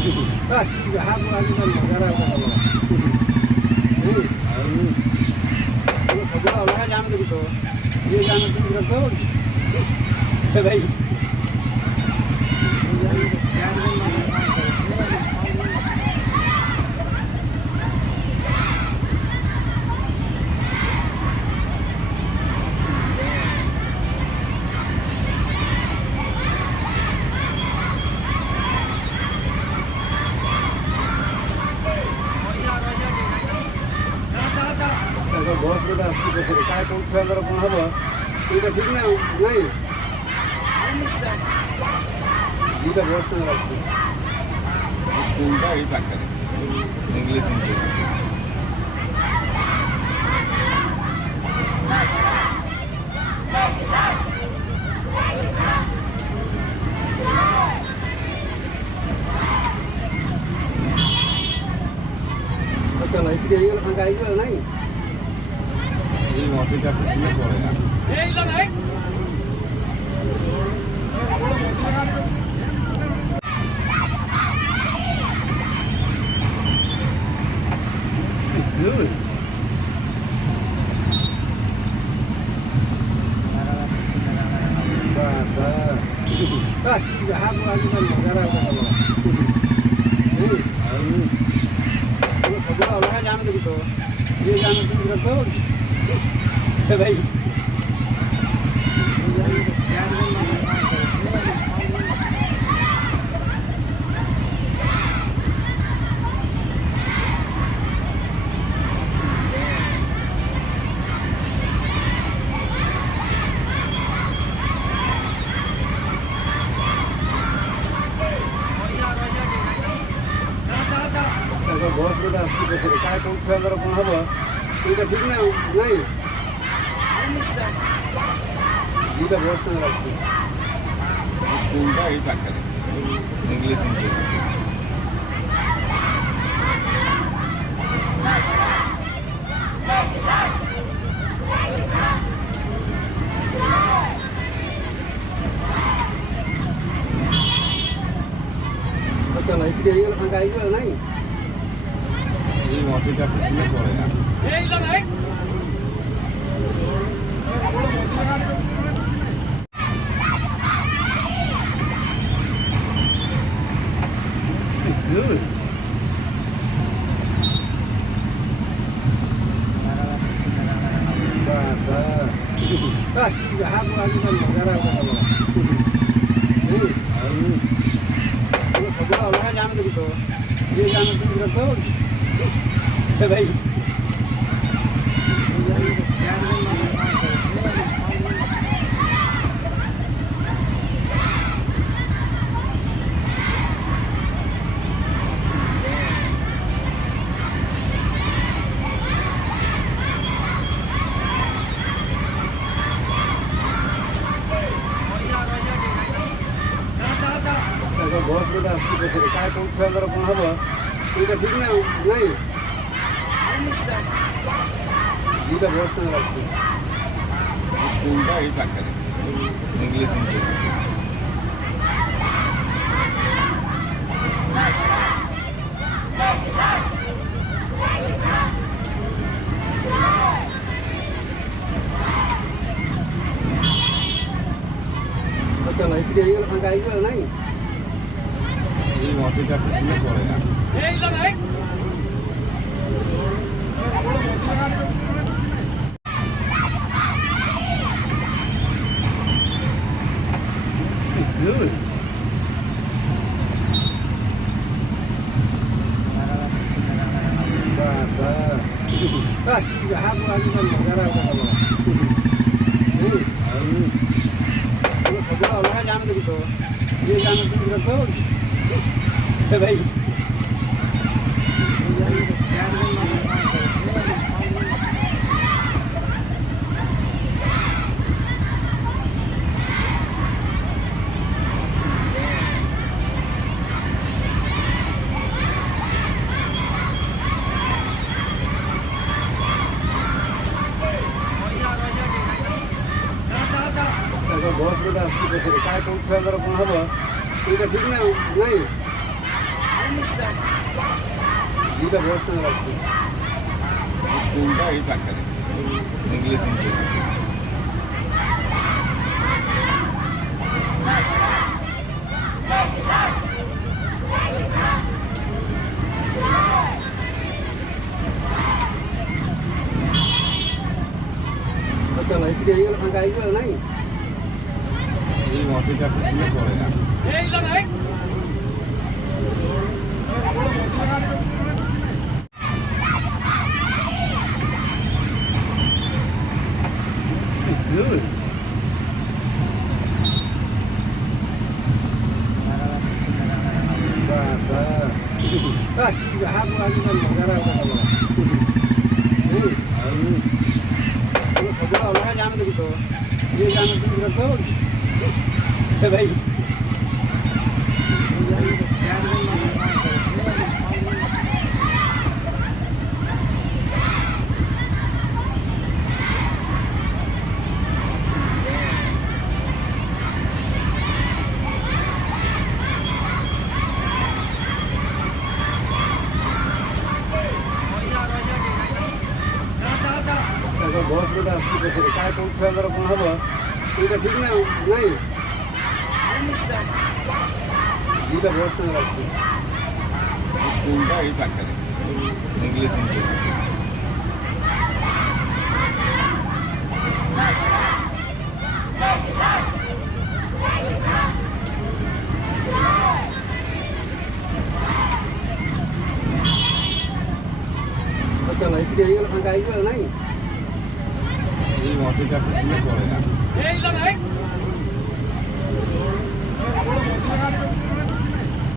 ଯାହା ମଜାରେ ସବୁବେଳେ ଅଲଗା ଜାମ୍ ଦେଖୁଛ ଇଏ ଜାମ୍ ବିରକ୍ତ ହବ କି ଭାଇ बस गोटे आसुचे क्या कौन छुआर कौन हम ये ठीक ना नहीं दुटा बस स्कूलटा ये पाखे इंग्लिश चलो इतने फाँका नहीं अधिकार पड़ेगा जहाँ मजारा सब अलग जाम देखुछ ये जाम विरक्त हो भाई बस गोटे आसुचे क्या कौन छुआर कौन हम ये ठीक ना नहीं दुटा बस स्कूलटा ये पाखे इंग्लिश चलो इतने फाँका नहीं अधिकार पड़ेगा जहाँ मजारा सब अलग जाम देखुछ ये जाम विरक्त हो कि भाई बस गोटे आसुचे क्या कौन छुआर कौन हम ये ठीक ना नहीं दुटा बस स्कूलटा ये पाखे इंग्लिश चलो इतने फाँका नहीं अधिकार पड़ेगा जहाँ मजारा सब अलग जाम देखुछ ये जाम विरक्त हो कि भाई बस गोटे आसुचे क्या कौन छुआर कौन हम ये ठीक ना नहीं দুইটা ব্যবস্থা রাখছি স্কুলটা এই পাখানে ইংলিশ স্কুল চলো এদিকে এইগুলো ফাঁকা এইগুলো নাই এই অফিসটা পিছনে পড়ে না ভাই बस बेटा काय कोण खेळणार कोण हवं ठीक आहे ठीक नाही नाही দুইটা ব্যবস্থা রাখছি স্কুলটা এই পাখানে ইংলিশ স্কুল চলো এদিকে এইগুলো ফাঁকা এইগুলো নাই এই অফিসটা পিছনে পড়ে না